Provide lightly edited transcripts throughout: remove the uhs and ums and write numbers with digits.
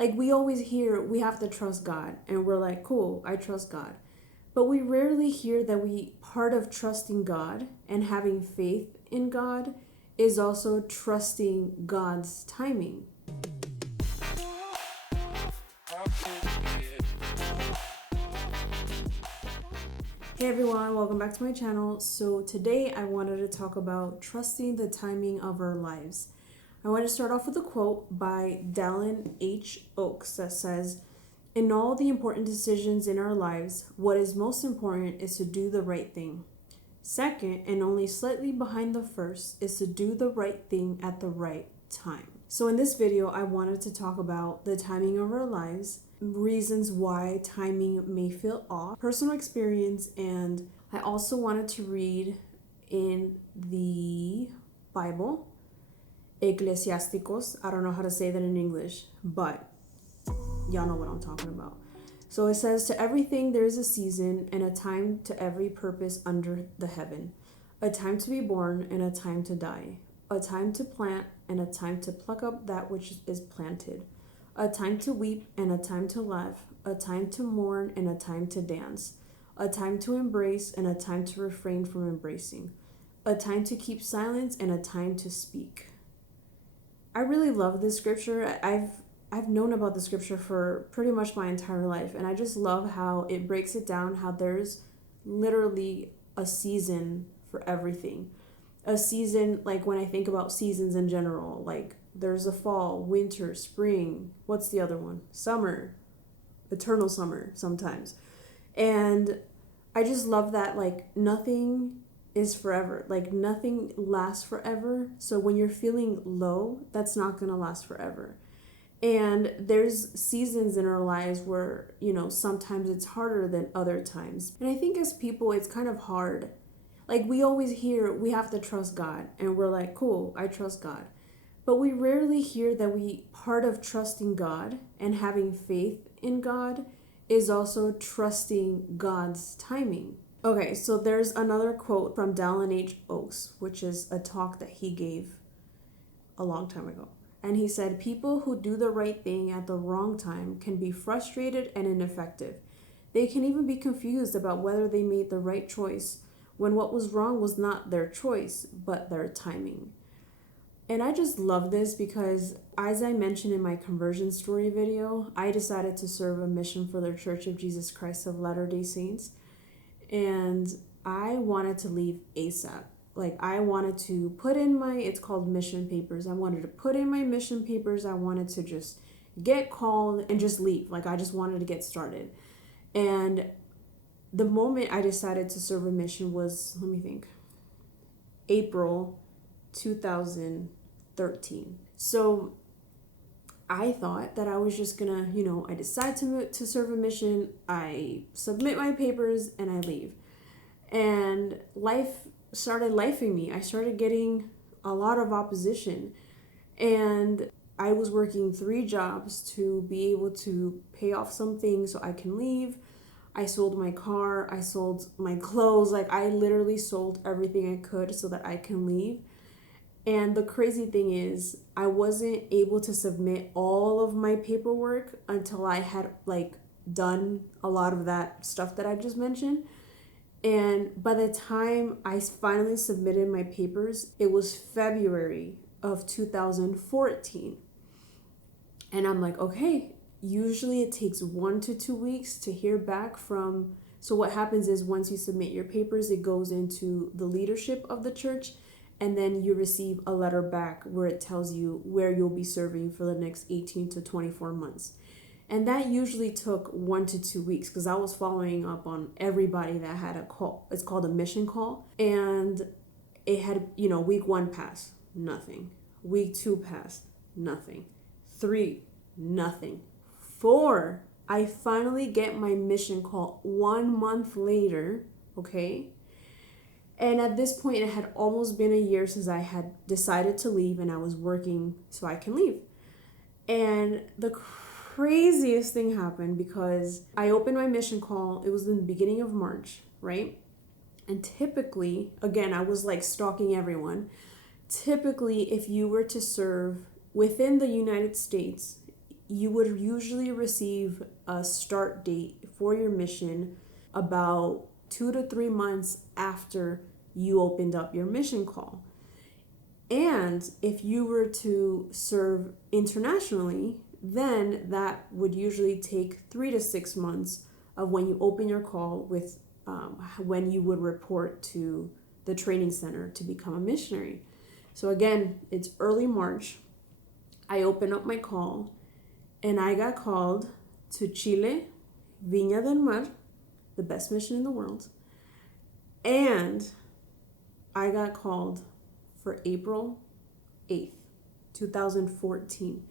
Like we always hear we have to trust God, and we're like, cool, I trust God. But we rarely hear that part of trusting God and having faith in God is also trusting God's timing. Hey everyone, welcome back to my channel. So today I wanted to talk about trusting the timing of our lives. I want to start off with a quote by Dallin H. Oaks that says, "In all the important decisions in our lives, what is most important is to do the right thing. Second, and only slightly behind the first, is to do the right thing at the right time." So in this video, I wanted to talk about the timing of our lives, reasons why timing may feel off, personal experience, and I also wanted to read in the Bible, Ecclesiasticos. I don't know how to say that in English, but y'all know what I'm talking about. So it says, "To everything there is a season and a time to every purpose under the heaven, a time to be born and a time to die, a time to plant and a time to pluck up that which is planted, a time to weep and a time to laugh, a time to mourn and a time to dance, a time to embrace and a time to refrain from embracing, a time to keep silence and a time to speak." I really love this scripture. I've known about the scripture for pretty much my entire life, and I just love how it breaks it down, how there's literally a season for everything. A season, like when I think about seasons in general, like there's a fall, winter, spring, what's the other one? Summer, eternal summer sometimes. And I just love that, like, nothing is forever. Like nothing lasts forever. So when you're feeling low, that's not going to last forever. And there's seasons in our lives where, sometimes it's harder than other times. And I think as people, it's kind of hard. Like we always hear we have to trust God, and we're like, cool, I trust God. But we rarely hear that part of trusting God and having faith in God is also trusting God's timing. Okay, so there's another quote from Dallin H. Oaks, which is a talk that he gave a long time ago. And he said, "People who do the right thing at the wrong time can be frustrated and ineffective. They can even be confused about whether they made the right choice when what was wrong was not their choice, but their timing." And I just love this because, as I mentioned in my conversion story video, I decided to serve a mission for the Church of Jesus Christ of Latter-day Saints. And I wanted to leave ASAP. Like I wanted to put in it's called mission papers. I wanted to put in my mission papers. I wanted to just get called and just leave. Like I just wanted to get started. And the moment I decided to serve a mission was, let me think, April 2013. So I thought that I was just gonna, I decide to serve a mission, I submit my papers, and I leave. And life started lifing me. I started getting a lot of opposition. And I was working 3 jobs to be able to pay off some things so I can leave. I sold my car, I sold my clothes, like I literally sold everything I could so that I can leave. And the crazy thing is, I wasn't able to submit all of my paperwork until I had done a lot of that stuff that I just mentioned. And by the time I finally submitted my papers, it was February of 2014. And I'm like, okay, usually it takes 1 to 2 weeks to hear back from. So what happens is once you submit your papers, it goes into the leadership of the church. And then you receive a letter back where it tells you where you'll be serving for the next 18 to 24 months. And that usually took 1 to 2 weeks because I was following up on everybody that had a call. It's called a mission call. And it had, week 1 passed, nothing. Week 2 passed, nothing. 3, nothing. 4, I finally get my mission call 1 month later, okay? And at this point, it had almost been a year since I had decided to leave, and I was working so I can leave. And the craziest thing happened because I opened my mission call. It was in the beginning of March, right? And typically, again, I was stalking everyone. Typically, if you were to serve within the United States, you would usually receive a start date for your mission about 2 to 3 months after you opened up your mission call. And if you were to serve internationally, then that would usually take 3 to 6 months of when you open your call with when you would report to the training center to become a missionary. So again, it's early March. I open up my call and I got called to Chile, Viña del Mar, the best mission in the world. And I got called for April 8th, 2014.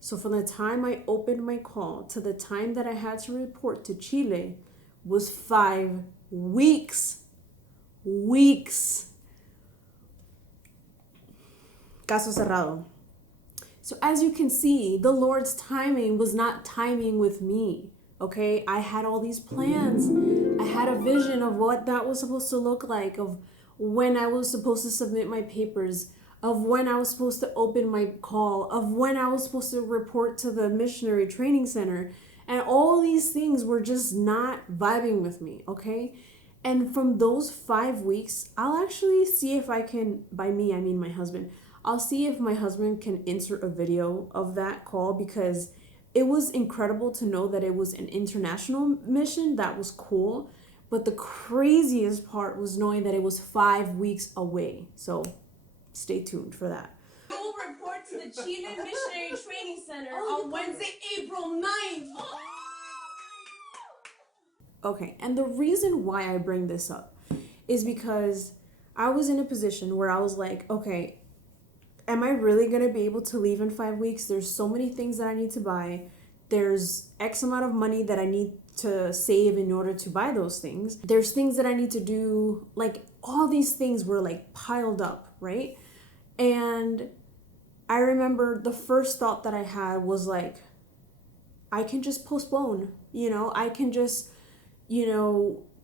So from the time I opened my call to the time that I had to report to Chile was 5 weeks. Caso cerrado. So as you can see, the Lord's timing was not timing with me. Okay, I had all these plans. I had a vision of what that was supposed to look like, of when I was supposed to submit my papers, of when I was supposed to open my call, of when I was supposed to report to the missionary training center. And all these things were just not vibing with me, okay? And from those 5 weeks, I'll actually see if I can, by me, I mean my husband, I'll see if my husband can insert a video of that call, because it was incredible to know that it was an international mission. That was cool. But the craziest part was knowing that it was 5 weeks away. So stay tuned for that. I will report to the Chile Missionary Training Center on Wednesday, April 9th. Okay, and the reason why I bring this up is because I was in a position where I was like, okay, am I really going to be able to leave in 5 weeks? There's so many things that I need to buy. There's X amount of money that I need to save in order to buy those things. There's things that I need to do. Like, all these things were like piled up, right? And I remember the first thought that I had was like, I can just postpone, I can just,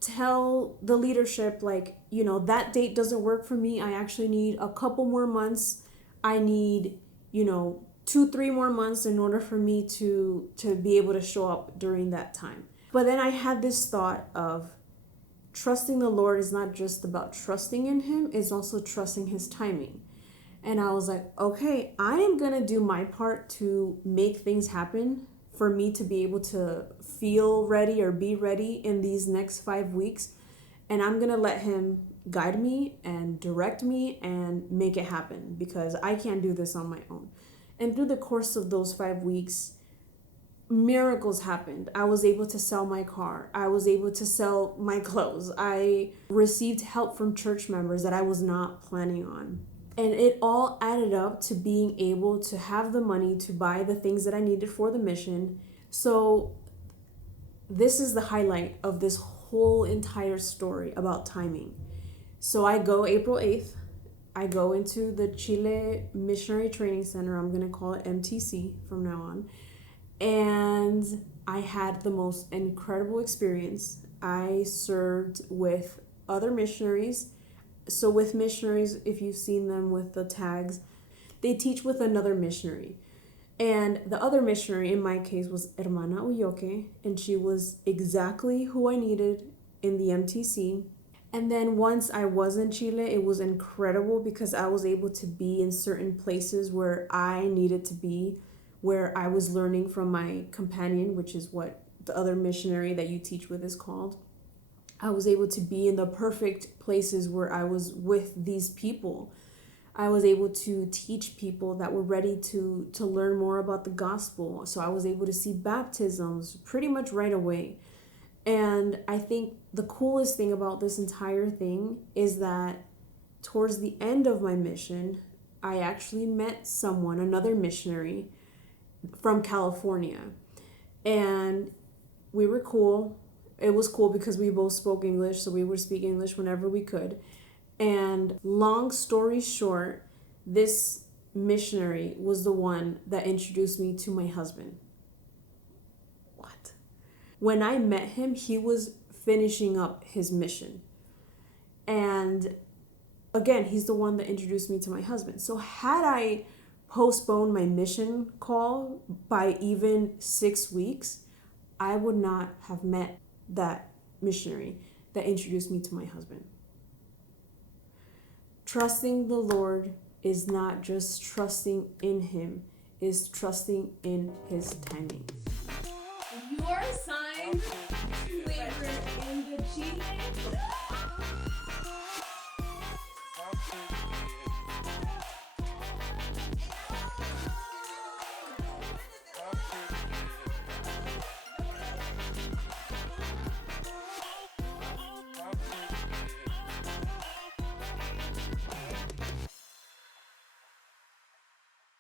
tell the leadership, like, that date doesn't work for me. I actually need a couple more months. I need, 2-3 more months in order for me to be able to show up during that time. But then I had this thought of trusting the Lord is not just about trusting in Him, it's also trusting His timing. And I was like, okay, I am going to do my part to make things happen for me to be able to feel ready or be ready in these next 5 weeks. And I'm going to let Him guide me and direct me and make it happen, because I can't do this on my own. And through the course of those 5 weeks, miracles happened. I was able to sell my car. I was able to sell my clothes. I received help from church members that I was not planning on. And it all added up to being able to have the money to buy the things that I needed for the mission. So this is the highlight of this whole entire story about timing. So I go April 8th. I go into the Chile Missionary Training Center. I'm going to call it MTC from now on. And I had the most incredible experience. I served with other missionaries. So with missionaries, if you've seen them with the tags, they teach with another missionary. And the other missionary, in my case, was Hermana Uyoke, and she was exactly who I needed in the MTC. And then once I was in Chile, it was incredible because I was able to be in certain places where I needed to be, where I was learning from my companion, which is what the other missionary that you teach with is called. I was able to be in the perfect places where I was with these people. I was able to teach people that were ready to learn more about the gospel. So I was able to see baptisms pretty much right away. And I think the coolest thing about this entire thing is that towards the end of my mission, I actually met someone, another missionary from California. And we were cool. It was cool because we both spoke English, so we would speak English whenever we could. And long story short, this missionary was the one that introduced me to my husband. What? When I met him, he was finishing up his mission. And again, he's the one that introduced me to my husband. So had I postponed my mission call by even 6 weeks, I would not have met that missionary that introduced me to my husband. Trusting the Lord is not just trusting in Him, is trusting in His timing. You are assigned to labor in the Chile.